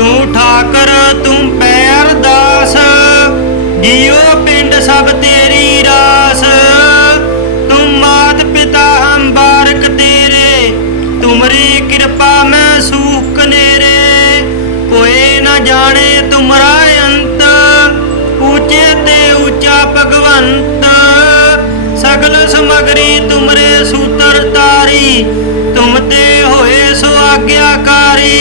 तू ठाकर तू पैर दास, जियो पिंड सब तेरी रास। तुम मात पिता हम बारक तेरे, तुमरी कृपा में सूख कनेरे। कोई न जाने तुमरा अंत, ऊंचे ते ऊंचा भगवंत। सगल समगरी तुमरे सूतर तारी, तुम ते होए सो आज्ञाकारी।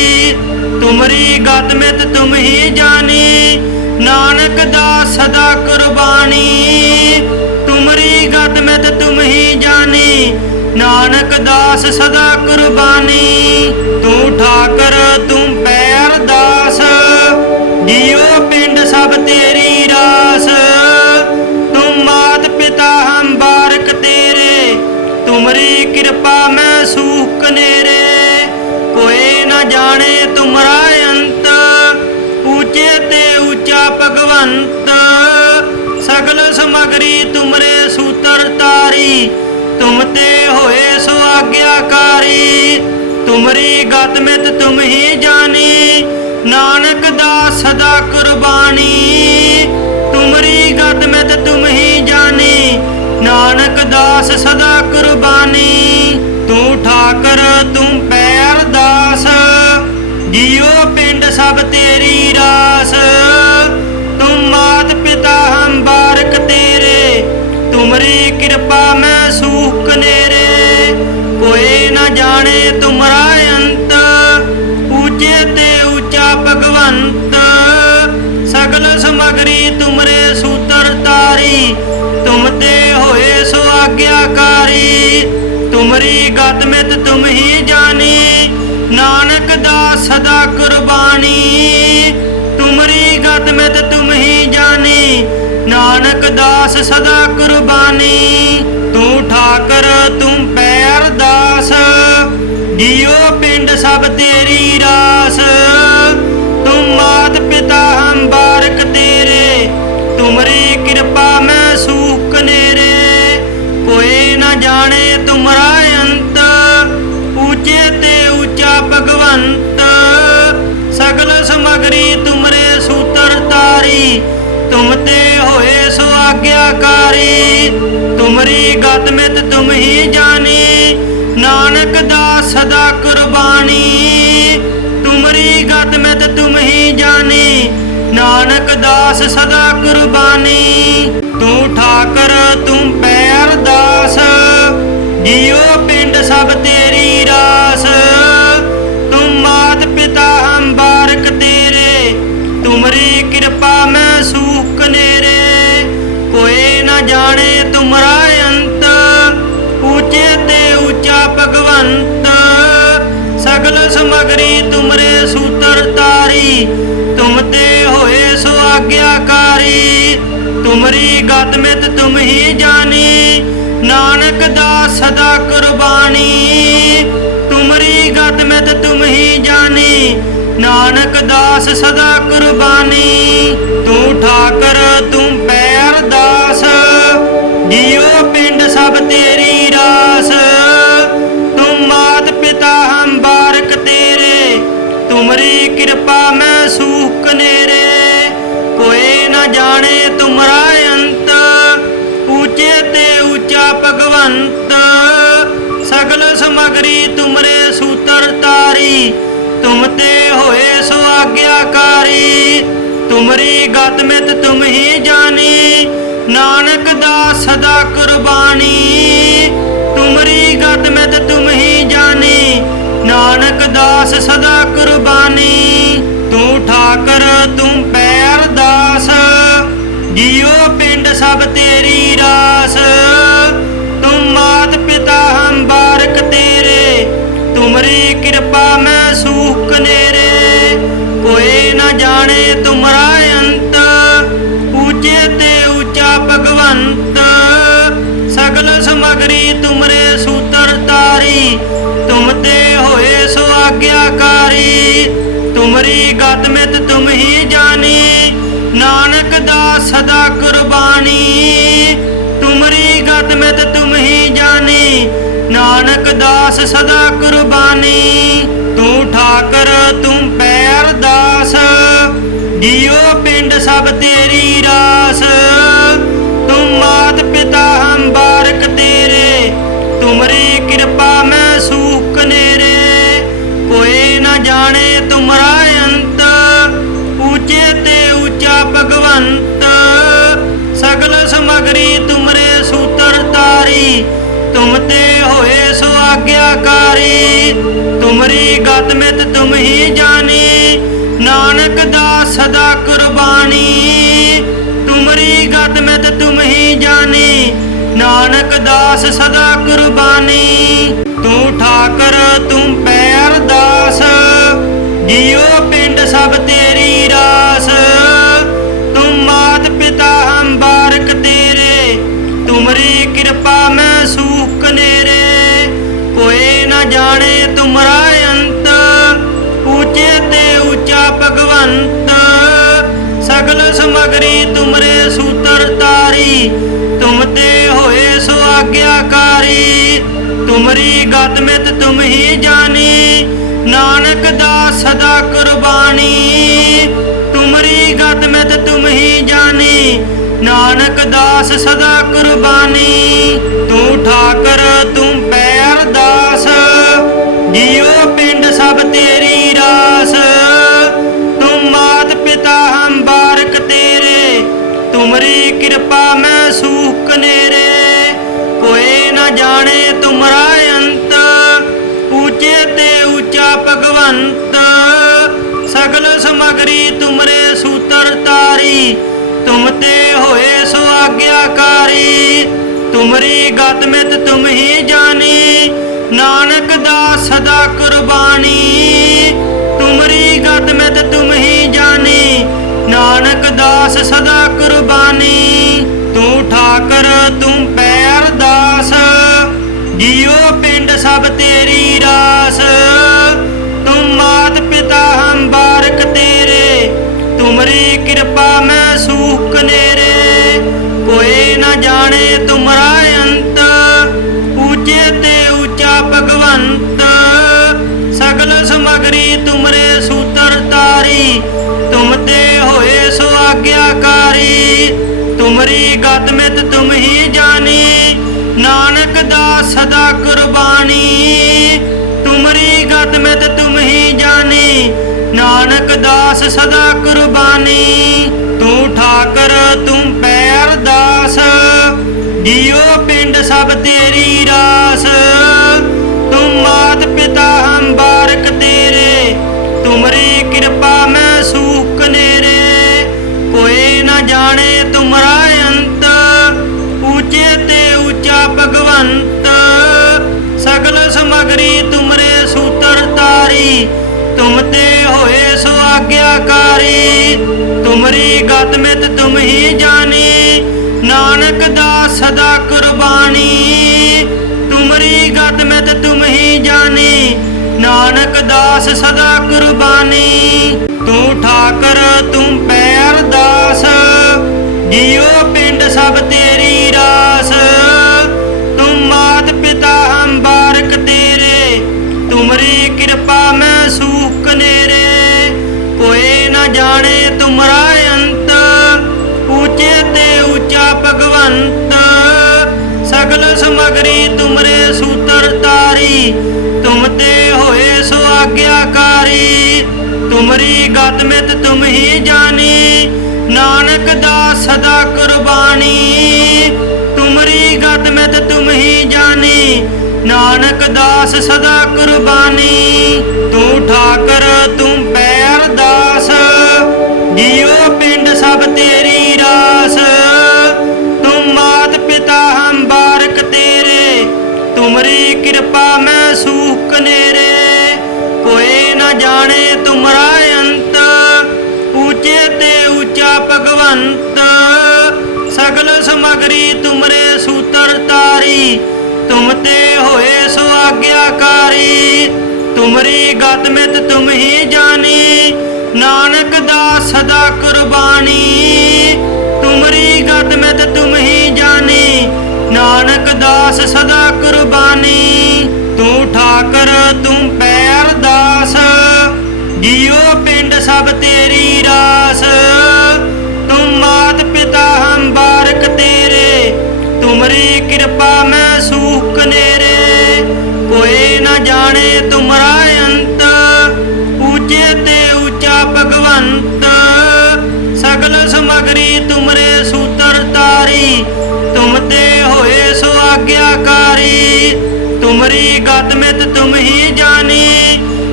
तुमरी गत मित तुम ही जानी, नानक दास सदा कुर्बानी। तुमरी गत मित तुम ही जानी, नानक दास सदा कुर्बानी। तू ठाकर तू पैर दास, जियो पिंड सब तेरी रास। तुम मात पिता हम बारक तेरे, तुमरी कृपा में सूख कनेरे। कोई न जाने तुमरा अंत, ऊंचे ते ऊंचा भगवंत। सगल समगरी तुमरे सूतर तारी, तुम ते होए सो आज्ञाकारी। तुमरी गत मित तुम ही जानी, नानक दास सदा कुर्बानी। तुमरी गत मित तुम ही जानी, नानक दास सदा कुर्बानी। तू ठाकर तू पैर दास, जियो पिंड सब तेरी रास। तुम मात पिता हम बारक तेरे, तुमरी कृपा में सूख कनेरे। कोई न जाने तुमरा अंत, ऊंचे ते ऊंचा भगवंत। सगल समगरी तुमरे सूतर तारी, तुम ते होए सो आज्ञाकारी। तुमरी गत मित तुम ही जानी, नानक दास सदा कुर्बानी। तुमरी गत मित तुम ही जानी, नानक दास सदा कुर्बानी। तू ठाकर तू पैर दास, जियो पिंड सब तेरी रास। तुम मात पिता हम बारक तेरे, तुमरी कृपा में सूख कनेरे। कोई न जाने तुमरा अंत, ऊंचे ते ऊंचा भगवंत। सगल समगरी तुमरे सूतर तारी, तुम ते होए सो आज्ञाकारी। तुमरी गत मित तुम ही जानी, नानक दास सदा कुर्बानी। तुमरी गत मित तुम ही जानी, नानक दास सदा कुर्बानी। तू ठाकर तू पैर दास, जियो पिंड सब तेरी रास। तुम मात पिता हम बारक तेरे, तुमरी कृपा में सूख कनेरे। कोई न जाने तुमरा अंत, ऊंचे ते ऊंचा भगवंत। सगल समगरी तुमरे सूतर तारी, तुम ते होए सो आज्ञाकारी। तुमरी गत मित तुम ही जानी, नानक दास सदा कुर्बानी। तुमरी गत मित तुम ही जानी, नानक दास सदा कुर्बानी। तू ठाकर तू पैर दास, जियो पिंड सब तेरी रास। तुम मात पिता हम बारक तेरे, तुमरी कृपा में सूख कनेरे। कोई न जाने तुमरा अंत, ऊंचे ते ऊंचा भगवंत। सगल समगरी तुमरे सूतर तारी, तुम ते होए सो आज्ञाकारी। तुमरी गत मित तुम ही जानी, नानक दास सदा कुर्बानी। तुमरी गत मित तुम ही जानी, नानक दास सदा कुर्बानी। तू ठाकर तू पैर दास, जियो पिंड सब तेरी रास। तुम मात पिता हम बारक तेरे, तुमरी कृपा में सूख कनेरे। कोई न जाने तुमरा अंत, ऊंचे ते ऊंचा भगवंत। सगल समगरी तुमरे सूतर तारी, तुम ते होए सो आज्ञाकारी। तुमरी गत मित तुम ही जानी, नानक दास सदा कुर्बानी। तुमरी गत मित तुम ही जानी, नानक दास सदा कुर्बानी। तू ठाकर तू पैर दास, जियो पिंड सब तेरी रास। तुम मात पिता हम बारक तेरे, तुमरी कृपा में सूख नेरे। कोई न जाने तुमरा अंत, ऊंचे ते ऊंचा भगवंत। सगल समगरी तुमरे सूत्र तारी, तुम ते होए सो आज्ञाकारी। तुमरी गत मित तुम ही जानी, नानक दास सदा कुर्बानी। तुमरी गत मित तुम ही जानी, नानक दास सदा कुर्बानी। तू ठाकर तुम पै अरदास, जियो पिंड सब तेरी रास। तुम मात पिता हम बारक तेरे, तुमरी कृपा में सूख नेरे। कोई न जाने तुमरा अंत, ऊंचे ते ऊंचा भगवंत। सगल समगरी तुमरे सूत्र तारी, तुम ते होए सो आज्ञाकारी। तुमरी गत मित तुम ही जानी, नानक दास सदा कुर्बानी। तुमरी गत मित तुम ही जानी, नानक दास सदा कुर्बानी। तू ठाकर तुम पै अरदास, जियो पिंड सब तेरी रास। तुम मात पिता हम बारक तेरे, तुमरी कृपा में सूख नेरे। कोई न जाने तुमरा अंत, ऊंचे ते ऊंचा भगवंत। सगल समगरी तुमरे सूत्र तारी, तुम ते होए सो आज्ञाकारी। तुमरी गत मित तुम ही जानी, नानक दास सदा कुर्बानी। तुमरी गत मित तुम ही जानी, नानक दास सदा कुर्बानी। तू ठाकर तुम पै अरदास, जियो पिंड सब तेरी रास। तुम मात पिता हम बारक तेरे, तुमरी कृपा में सूख नेरे। कोई न जाने तुमरा अंत, ऊंचे ते ऊंचा भगवंत। सगल समगरी तुमरे सूत्र तारी, तुम ते होए सो आज्ञाकारी। तुमरी गत मित तुम ही जानी, नानक दास सदा कुर्बानी। तुमरी गत मित तुम ही जानी, नानक दास सदा कुर्बानी। तू ठाकर तुम पै अरदास, जियो पिंड सब तेरी रास। तुम मात पिता हम बारक तेरे, तुमरी कृपा में सूख नेरे। कोई न जाने तुमरा अंत, ऊंचे ते ऊंचा भगवंत। सगल समगरी तुमरे सूत्र तारी, तुम ते होए सो आज्ञाकारी। तुमरी गत मित तुम ही जानी, नानक दास सदा कुर्बानी। तुमरी गत मित तुम ही जानी, नानक दास सदा कुर्बानी। तू ठाकर तुम पै अरदास, जियो पिंड सब तेरी रास। तुम मात पिता हम बारक तेरे, तुमरी कृपा में सूख नेरे। कोई न जाने तुमरा अंत, ऊंचे ते ऊंचा भगवंत। सगल समगरी तुमरे सूत्र तारी, तुम ते होए सो आज्ञाकारी। तुमरी गत मित तुम ही जानी, नानक दास सदा कुर्बानी। तुमरी गत मित तुम ही जानी, नानक दास सदा कुर्बानी। तू ठाकर तुम पै अरदास, जियो पिंड सब तेरी रास। तुम मात पिता हम बारक तेरे, तुमरी कृपा में सूख नेरे। कोई न जाने तुमरा अंत, ऊंचे ते ऊंचा भगवंत। सगल समगरी तुमरे सूत्र तारी, तुम ते होए सो आज्ञाकारी। तुमरी गत मित तुम ही जानी, नानक दास सदा कुर्बानी। तुमरी गत मित तुम ही जानी, नानक दास सदा कुर्बानी। तू ठाकर तुम पै अरदास, जियो पिंड सब तेरी रास, तुम मात पिता हम बारक तेरे, तुमरी कृपा में सूख नेरे, कोई न जाने तुमरा अंत, ऊंचे ते ऊंचा भगवंत, सगल समगरी तुमरे सूतर तारी, तुम ते होए सो आज्ञाकारी, तुमरी गत मित तुम ही जानी,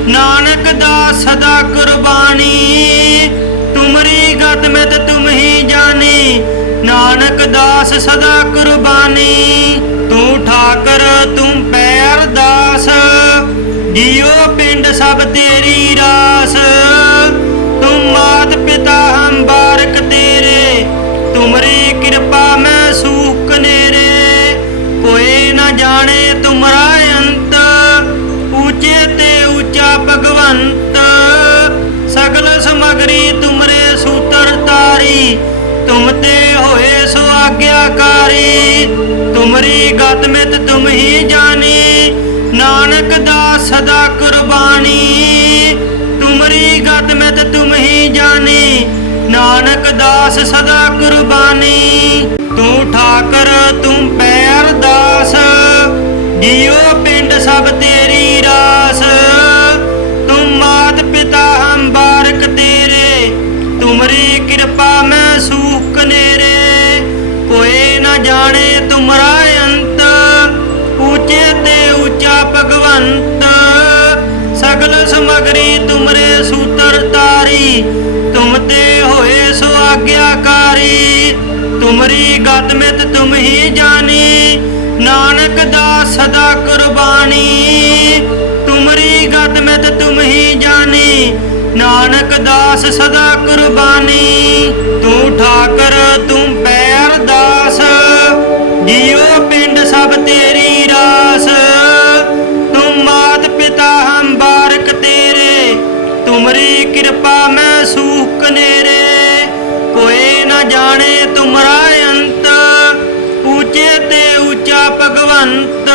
नानक दास सदा कुर्बानी, तुमरी गत मित तुम ही जानी, नानक दास सदा कुर्बानी, तू ठाकर तुम पैर दास, जियो पिंड सब तेरी रास, तुम मात पिता हम बारक तेरे, तुमरी कृपा में सूख नेरे, कोई न जाने तुमरा अंत, ऊंचे ते ऊंचा भगवंत, सगल समगरी तुमरे सूतर तारी, तुम ते होए सो आज्ञाकारी, तुमरी गत मित तुम ही जानी, नानक दास सदा कुर्बानी, तुमरी गत मित तुम ही जानी, नानक दास सदा कुर्बानी, तू ठाकर तुम पैर दास, जियो पिंड सब तेरी रास, तुम मात पिता हम बारक तेरे, तुमरी कृपा में सूख नेरे, कोई न जाने तुमरा अंत, ऊंचे ते ऊंचा भगवंत, सगल समगरी तुमरे सूतर तारी, तुम ते होए सो आज्ञाकारी, तुमरी गत मित तुम ही जानी, नानक दास सदा कुर्बानी, तुमरी गत मित तुम ही जानी, नानक दास सदा कुर्बानी, तू ठाकर तुम पैर दास, जियो पिंड सब तेरी रास, तुम मात पिता हम बारक तेरे, तुमरी कृपा में सूख नेरे, कोई न जाने तुमरा अंत, ऊंचे ते ऊंचा भगवंत,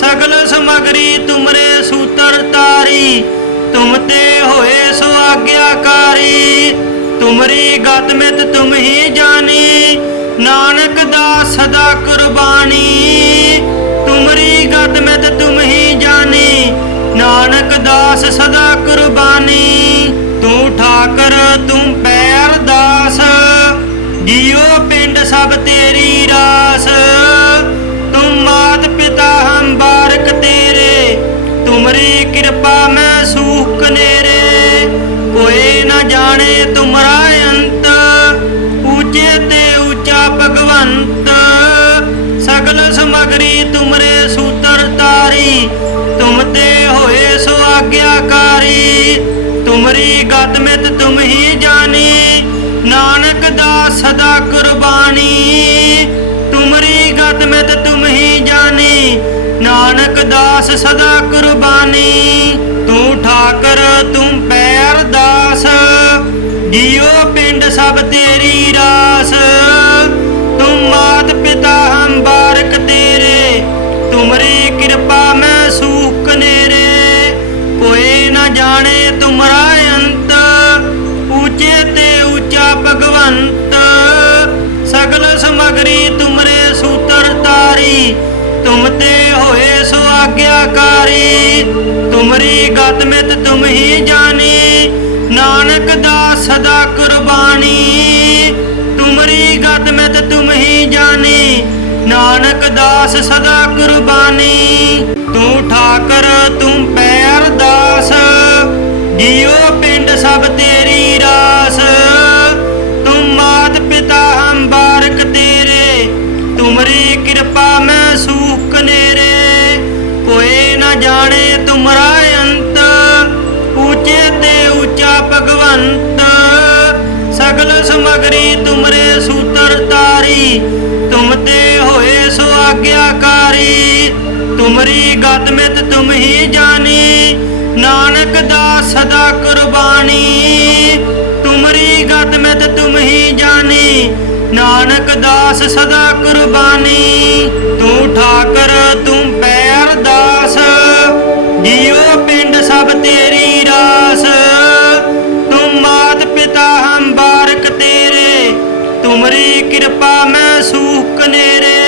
सगल समगरी तुमरे सूतर तारी, तुम ते होए सो आज्ञाकारी, तुमरी गत मित तुम ही जानी, नानक दास सदा कुर्बानी, तुमरी गत मित तुम ही जानी, नानक दास सदा कुर्बानी, तू ठाकर तुम पैर दास, जियो पिंड सब तेरी रास, तुम मात पिता हम बारक तेरे, तुमरी कृपा में सूख नेरे, कोई न जाने तुमरा अंत, ऊंचे ते ऊंचा भगवंत, सगल समगरी तुमरे सूतर तारी, तुम ते होए सो आज्ञाकारी, तुमरी गत मित तुम ही जानी, नानक दास सदा कुर्बानी, तुमरी गत मित तुम ही जानी, नानक दास सदा कुर्बानी, तू ठाकर तुम पैर दास, जियो पिंड सब तेरी रास, तुम मात पिता हम बारक तेरे, तुमरी कृपा में सूख नेरे, कोई न जाने तुमरा अंत, ऊंचे ते ऊंचा भगवंत, सगल समगरी तुमरे सूतर तारी, तुम ते होए सो आज्ञाकारी, तुमरी गत मित तुम ही जानी, नानक दास सदा कुर्बानी, तुमरी गत मित तुम ही जानी, नानक दास सदा कुर्बानी, तू ठाकर तुम पैर दास, जियो पिंड सब तेरी रास, तुम मात पिता हम बारक तेरे, तुमरी कृपा में सूख नेरे, कोई न जाने तुमरा अंत, ऊंचे ते ऊंचा भगवंत, सगल समगरी तुमरे सूतर तारी, तुम ते होए सो आज्ञाकारी, तुमरी गत मित तुम ही जानी, नानक दास सदा कुर्बानी, तुमरी गत मित तुम ही जानी, नानक दास सदा कुर्बानी, तू ठाकर तुम पैर दास, जियो पिंड सब तेरी रास, तुमरी कृपा में सूख नेरे,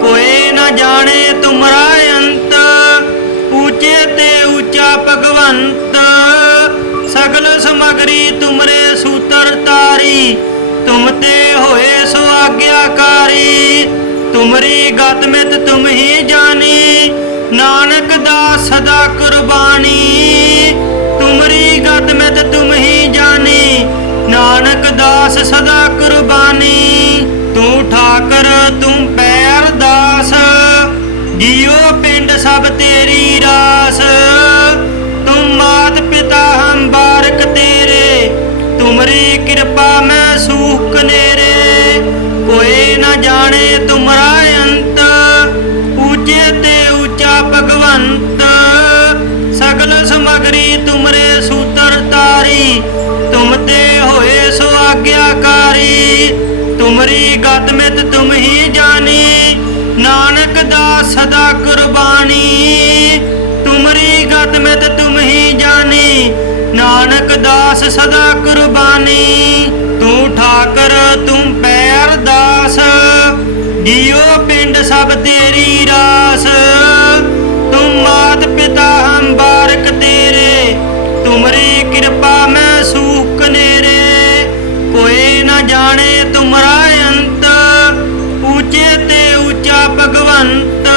कोई न जाने तुमरा अंत, ऊंचे ते ऊंचा भगवंत। सगल समगरी तुमरे सूतर तारी, तुम ते होए सो आज्ञाकारी। तुमरी गत मित तुम ही जानी, नानक दास सदा कुर्बानी। तुमरी गत मित तुम ही जानी, नानक दास सदा कुर्बानी। तू ठाकर तुम पैर दास, जियो पिंड सब तेरी रास। तुम मात पिता हम बारक तेरे, तुमरी कृपा में सूख नेरे। कोई न जाने तुमरा अंत, ऊंचे ते ऊंचा भगवंत। सगल समगरी तुमरे सूतर तारी, तुम ते होए सो आज्ञाकारी। तुमरी गत मित तुम ही जानी, नानक दास सदा कुर्बानी। तुमरी गत मित तुम ही जानी, नानक दास सदा कुर्बानी। तू ठाकर तुम पैर दास, जियो पिंड सब तेरी रास। तुम मात पिता हम बारक तेरे, तुमरी कृपा में सूख नेरे। कोई न जाने तुमरा अंत, ऊंचे ते ऊंचा भगवंत।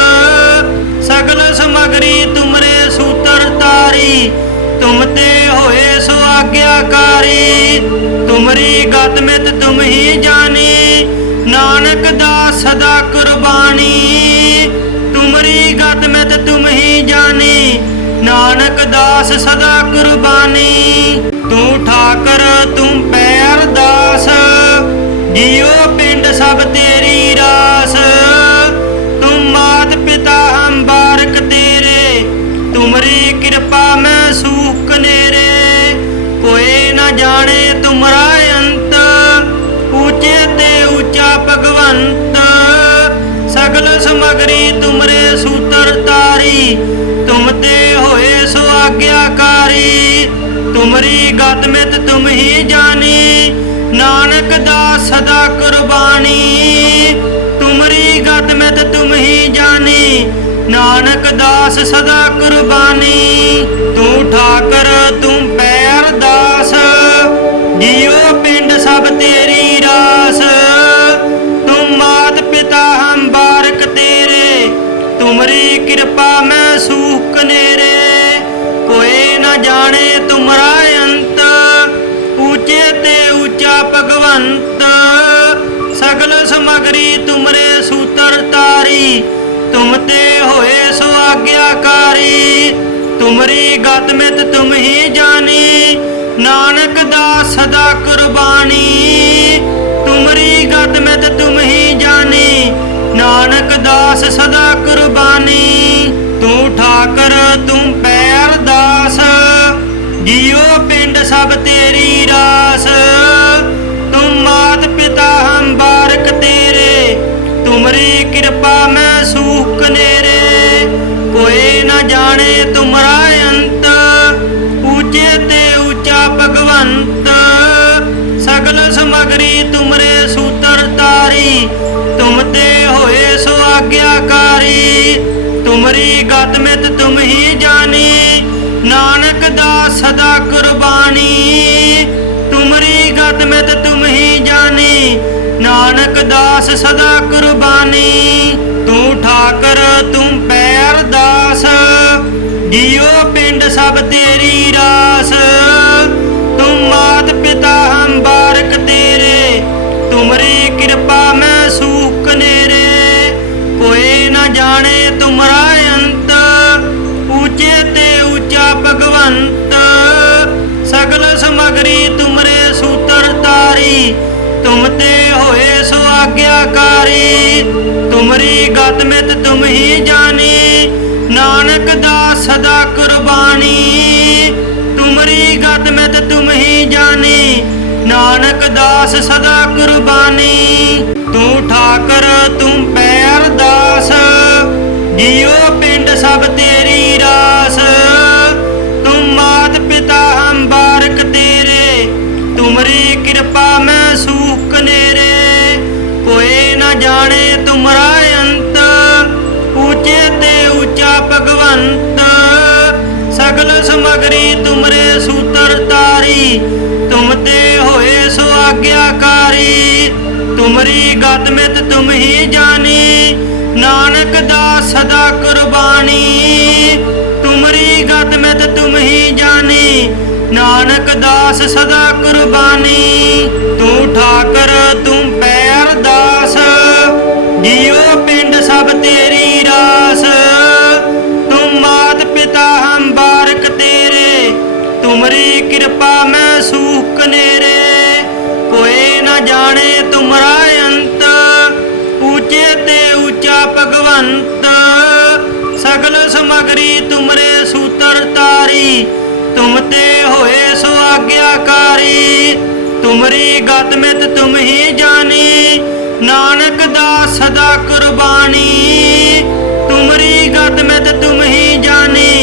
सगल समगरी तुमरे सूतर तारी, तुम ते होए सो आज्ञाकारी। तुमरी गत मित तुम ही जानी, नानक दास सदा कुर्बानी। तुमरी गत मित तुम ही जानी, नानक दास सदा कुर्बानी। तू ठाकर तुम पैर दास, जियो पिंड सब तेरी रास। तुम मात पिता हम बारक तेरे, तुमरी कृपा में सूख नेरे। कोई न जाने तुमरा अंत, ऊंचे ते ऊंचा भगवंत। सगल समगरी तुमरे सूतर तारी, तुम ते होए सो आज्ञाकारी। तुमरी गत मित तुम ही जानी, नानक दास सदा कुर्बानी। तुमरी गत मित तुम ही जानी, नानक दास सदा कुर्बानी। तू ठाकर तुम पैर दास, जियो पिंड सब तेरी रास। तुम मात पिता हम हम हम हम हम हम हम हम हम हम हम हम हम हम हम हम हम हम हम हम हम हम हम हम हम हम हम तुमरी कृपा में सूख नेरे। कोई न जाने तुमरा अंत, ऊंचे ते ऊंचा भगवंत। सगल समगरी तुमरे सूतर तारी, तुम ते होए सो आज्ञाकारी। तुमरी गत मित तुम ही जानी, नानक दास सदा कुर्बानी। तुमरी गत मित तुम ही जानी, नानक दास सदा कुर्बानी। तू ठाकर तुम पैर दास, जियो पिंड सब तेरी रास। तुम मात पिता हम बारक तेरे, तुमरी कृपा में सूख नेरे। कोई न जाने तुमरा अंत, ऊंचे ते ऊंचा भगवंत। सगल समगरी तुमरे सूतर तारी, तुम ते होए सो आज्ञाकारी। तुमरी गत मित तुम ही जानी, नानक दास सदा कुर्बानी। तुमरी गत मित तुम ही जानी, नानक दास सदा कुर्बानी। तू ठाकर तुम पैर दास, जियो पिंड सब तेरी रास। तुम मात पिता हम हम हम हम हम हम हम हम हम हम हम हम हम हम हम हम कोई न जाने तुमरा अंत, ऊंचे ते ऊंचा भगवंत। सगल समगरी तुमरे सूतर तारी, तुम ते होए सो आज्ञाकारी। तुमरी गत मित तुम ही जानी, नानक दास सदा कुर्बानी। तुमरी गत मित तुम ही जानी, नानक दास सदा कुर्बानी। तू ठाकर तुम पैर दास, जियो पिंड सब तेरी रास। तुम मात पिता हम बारक तेरे, तुमरी कृपा में सूख नेरे। न जाने तुमरा अंत, ऊंचे ते ऊंचा भगवंत। सगल समगरी तुमरे सूत्र तारी, तुम ते होए सो आज्ञाकारी। तुमरी गत मित तुम ही जानी, नानक दास सदा कुर्बानी। तुमरी गत मित तुम ही जानी, नानक दास सदा कुर्बानी। तू ठाकर तुम पैर दास, जियो पिंड सब तेरी रास। तुम मात पिता हम बारक तेरे, तुमरी कृपा में सूख कनेरे। कोई न जाने तुमरा अंत, ऊंचे ते ऊंचा भगवंत। सगल समगरी तुमरे सूत्र तारी, तुम ते होए सो आज्ञाकारी। तुमरी गत मित तुम ही जानी, नानक दास सदा कुर्बानी। तुमरी गत मित तुम ही जानी,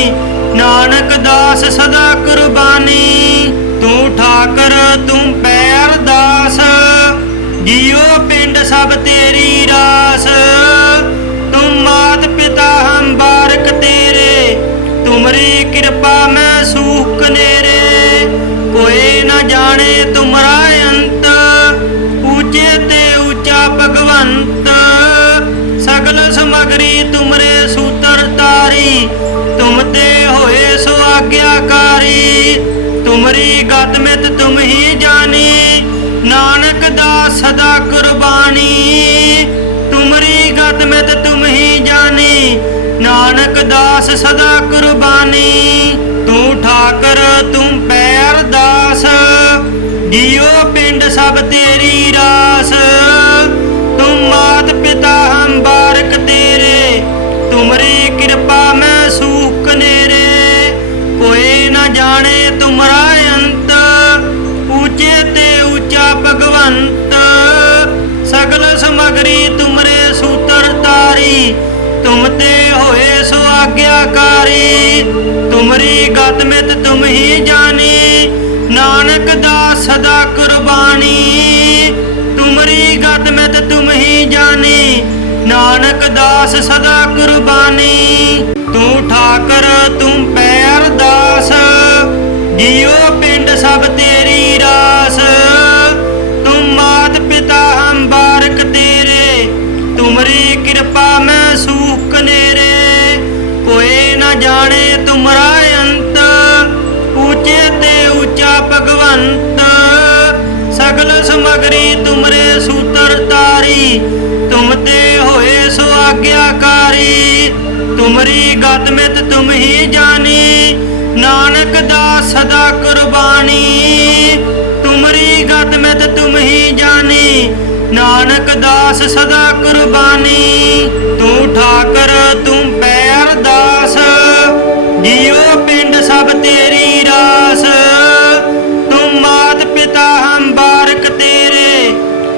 नानक दास सदा कुर्बानी। तू ठाकर तुम पैर दास, जियो पिंड सब तेरी रास। तुम मात पिता हम बारक तेरे, तुमरी कृपा में सूख कनेरे। कोई न जाने तुमरा अंत, ऊंचे ते ऊंचा भगवंत। सगल समगरी तुमरे सूत्र तारी, तुम ते होए सो आज्ञाकारी। तुमरी गत मित तुम ही जानी, नानक दास सदा कुर्बानी। तुमरी गत मित तुम ही जानी, नानक दास सदा कुर्बानी। तू ठाकर तुम पैर दास, जियो पिंड सब तेरी रास। तुम मात पिता हम बारक तेरे, तुमरी कृपा में सूख कनेरे। कोई न जाने तुमरा अंत, ऊंचे ते ऊंचा भगवंत। सगल समगरी तुमरे सूत्र तारी, तुम ते होए सो आज्ञाकारी। तुमरी गत मित तुम ही जानी, नानक दास सदा कुर्बानी। तुमरी गत मित तुम ही जानी, नानक दास सदा कुर्बानी। तू ठाकर तुम पैर दास, जियो पिंड सब तेरी रास। तुम मात पिता हम बारक तेरे, तुमरी कृपा में सूख कनेरे। कोई न जाने तुमरा अंत, ऊंचे ते ऊंचा भगवंत। सगल समगरी तुमरे सूत्र तारी, तुम ते होए सो आज्ञाकारी। तुमरी गत मित तुम ही जानी, नानक दास सदा कुर्बानी। तुमरी गत मित तुम ही जानी, नानक दास सदा कुर्बानी। तू ठाकर तुम पैर दास, जियो पिंड सब तेरी रास। तुम मात पिता हम बारक तेरे,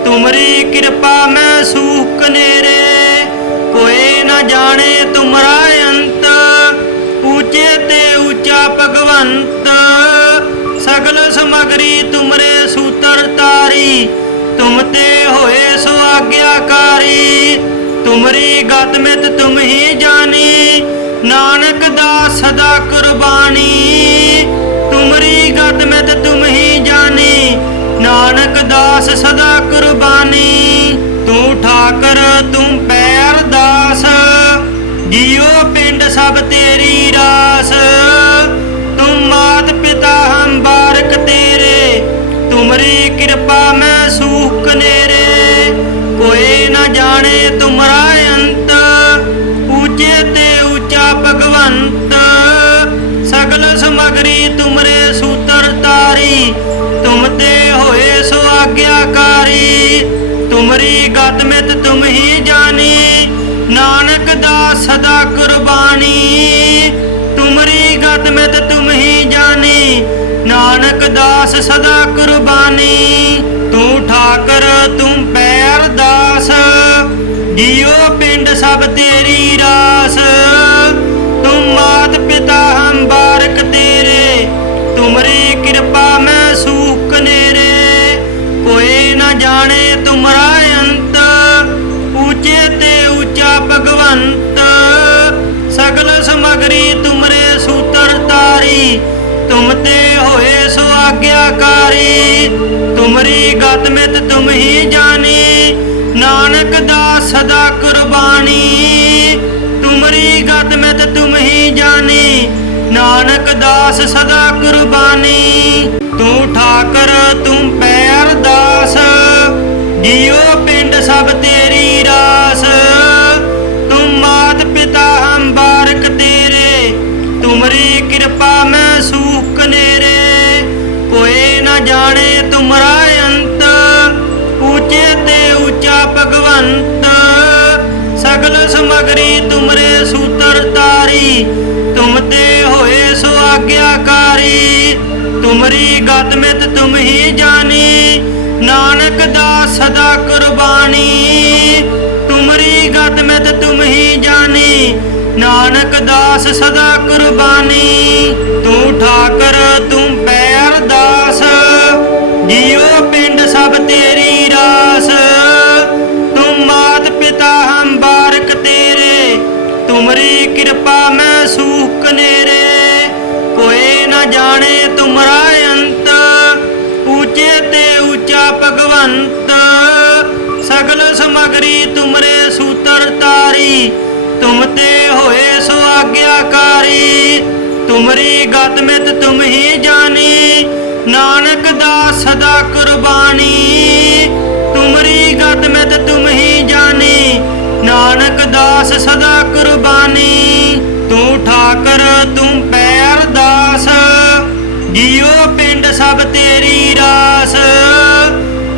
तुमरी कृपा में सूख कनेरे। कोई न जाने तुमरा अंत, ऊंचे ते ऊंचा भगवंत। सगल समगरी तुमरे सूत्र तारी, तुम ते होए सो आज्ञाकारी। तुमरी गत मित तुम ही जानी, नानक दास सदा कुर्बानी। तुमरी गत मित तुम ही जानी, नानक दास सदा कुर्बानी। तू ठाकर तुम पैर दास, जियो पिंड सब तेरी रास। तुम मात पिता हम बारक तेरे, तुमरी कृपा में सूख कनेरे। कोई न जाने तुमरा अंत, ऊंचे ते ऊंचा भगवंत। सगल समगरी तुमरे सूत्र तारी, तुम ते होए सो आज्ञाकारी। तुमरी गत मित तुम ही जानी, नानक दास सदा कुर्बानी। तुमरी गत मित तुम ही जानी, नानक दास सदा कुर्बानी। तू ठाकर तुम पैर दास, जियो पिंड सब तेरी रास। तुम मात पिता हम बारक तेरे, तुमरी कृपा में सूख कनेरे। कोई न जाने तुमरा अंत, आज्ञाकारी। तुमरी गत मित तुम ही जानी, नानक दास सदा कुर्बानी। तुमरी गत मित तुम ही जानी, नानक दास सदा कुर्बानी। तू ठाकर तुम पै अरदास, जियो पिंड सब तेरी रास। तुम मात पिता हम बारक तेरे, तुमरी कृपा में सूख कनेरे। कोई न जाने तुमरा अंत, ऊंचे ते ऊंचा भगवंत। सगल समगरी तुमरे सूत्र तारी, तुम ते होए सो आज्ञाकारी। तुमरी गत मित तुम ही जानी, नानक दास सदा कुर्बानी। तुमरी गत मित तुम ही जानी, नानक दास सदा कुर्बानी। तू ठाकर तुम पै अरदास, जियो पिंड सब तेरी रास। तुम मात पिता हम बारक तेरे, तुमरी कृपा में सूख कनेरे। कोई न जाने तुमरा अंत, ऊंचे ते ऊंचा भगवंत। सगल समगरी तुमरे सूत्र तारी, तुम ते होए सो आज्ञाकारी। तुमरी गत मित तुम ही जानी, नानक दास सदा कुर्बानी। तुमरी गत मित तुम ही जानी, नानक दास सदा कुर्बानी। तू ठाकर तुम पै अरदास, जियो पिंड सब तेरी रास।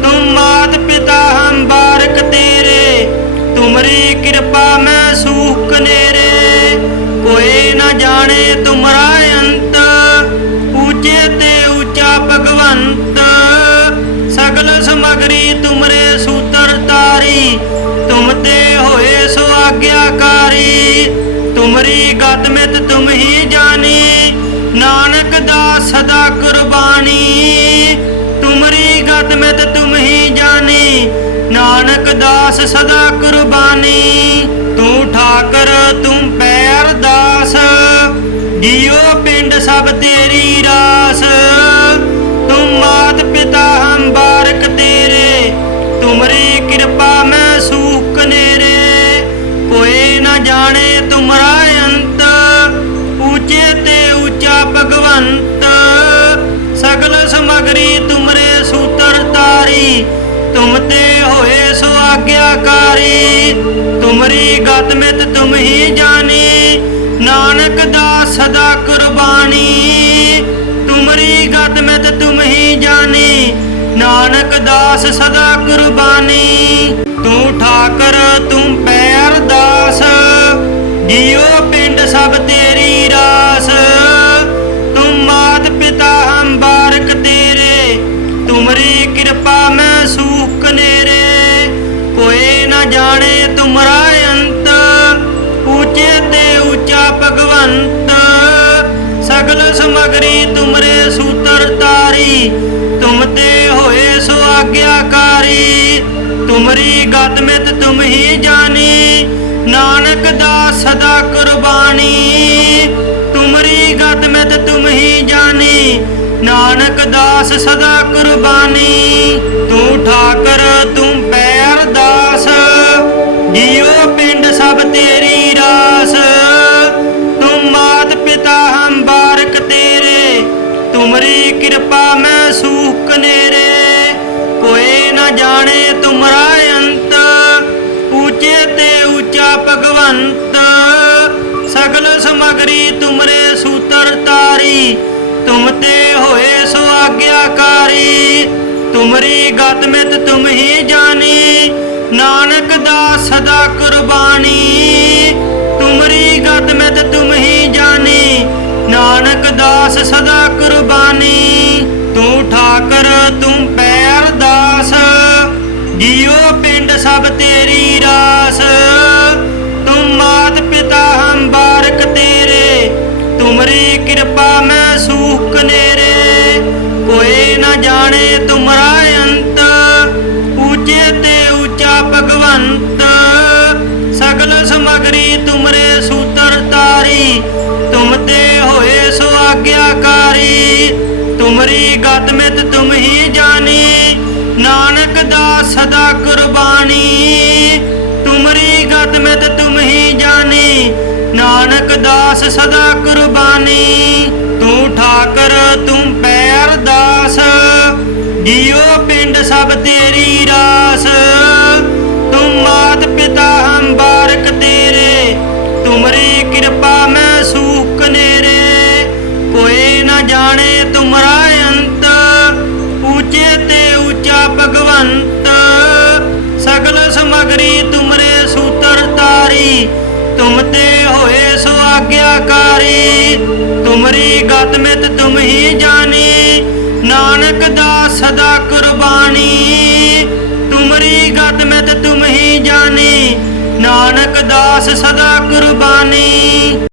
तुम मात पिता हम बारक तेरे, तुमरी कृपा में सूख कनेरे। कोई न जाने तुमरा अंत, ऊंचे ते ऊंचा भगवंत। सगल समगरी तुमरे सूत्र तारी, तुम ते होए सो आज्ञाकारी। तुमरी गत मित तुम ही जानी, नानक दास सदा कुर्बानी। तुमरी गत मित तुम ही जानी, नानक दास सदा कुर्बानी। तू ठाकर तुम पै अरदास, जियो पिंड सब तेरी रास। तुम मात पिता हम बारक तेरे, तुमरी कृपा में सूख कनेरे। कोई न जाने तुमरा अंत, ऊंचे ते ऊंचा भगवंत। सगल समगरी तुमरे सूत्र तारी, तुम ते होए सो आज्ञाकारी। तुमरी गत मित तुम ही जानी, नानक दास सदा कुर्बानी। तुमरी गत मित तुम ही जानी, नानक दास सदा कुर्बानी। तू ठाकर तुम पै अरदास, जियो पिंड सब तेरी रास। तुम मात पिता हम बारक तेरे, तुमरी कृपा में सूख कनेरे। कोई न जाने तुमरा अंत, ऊंचे ते ऊंचा भगवंत। सगल समगरी तुमरे सूत्र तारी, तुम ते होए सो आज्ञाकारी। तुमरी गत मित तुम ही जानी, नानक दास सदा कुर्बानी। तुमरी गत मित तुम ही जानी, नानक दास सदा कुर्बानी। तू ठाकर तुम पै अरदास, जियो पिंड सब तेरी रास। तुम मात पिता हम बारक तेरे, तुमरी कृपा में सूख कनेरे। कोई न जाने तुमरा अंत, ऊंचे ते ऊंचा भगवंत। सगल समगरी तुमरे सूत्र तारी, तुम ते होए सो आज्ञाकारी। तुमरी गत मित तुम ही जानी, नानक दास सदा कुर्बानी। तुमरी गत मित तुम ही जानी, नानक दास सदा कुर्बानी। तू ठाकर तुम पै अरदास, जियो पिंड सब तेरी रास। तुम मात पिता हम बारक तेरे, तुमरी कृपा में सूख कनेरे। कोई न जाने तुमरा अंत, ऊंचे ते ऊंचा भगवंत। सगल समगरी तुमरे सूत्र तारी, तुम ते होए सो आज्ञाकारी। तुम तुमरी गत मित तुम ही जानी, नानक दास सदा कुर्बानी। तुमरी गत मित तुम ही जानी, नानक दास सदा कुर्बानी। तू ठाकर तुम पै अरदास, जियो पिंड सब तेरी रास। तुम मात पिता हम बारक तेरे, तुमरी कृपा में सूख कनेरे। कोई न जाने तुमरा अंत, ऊंचे ते ऊंचा भगवंत। सगल समगरी तुमरे सूत्र तारी, तुम ते होए सो आज्ञाकारी। तुमरी गत मित तुम ही जानी, नानक दास सदा कुर्बानी। तुमरी गत मित तुम ही जानी, नानक दास सदा कुर्बानी।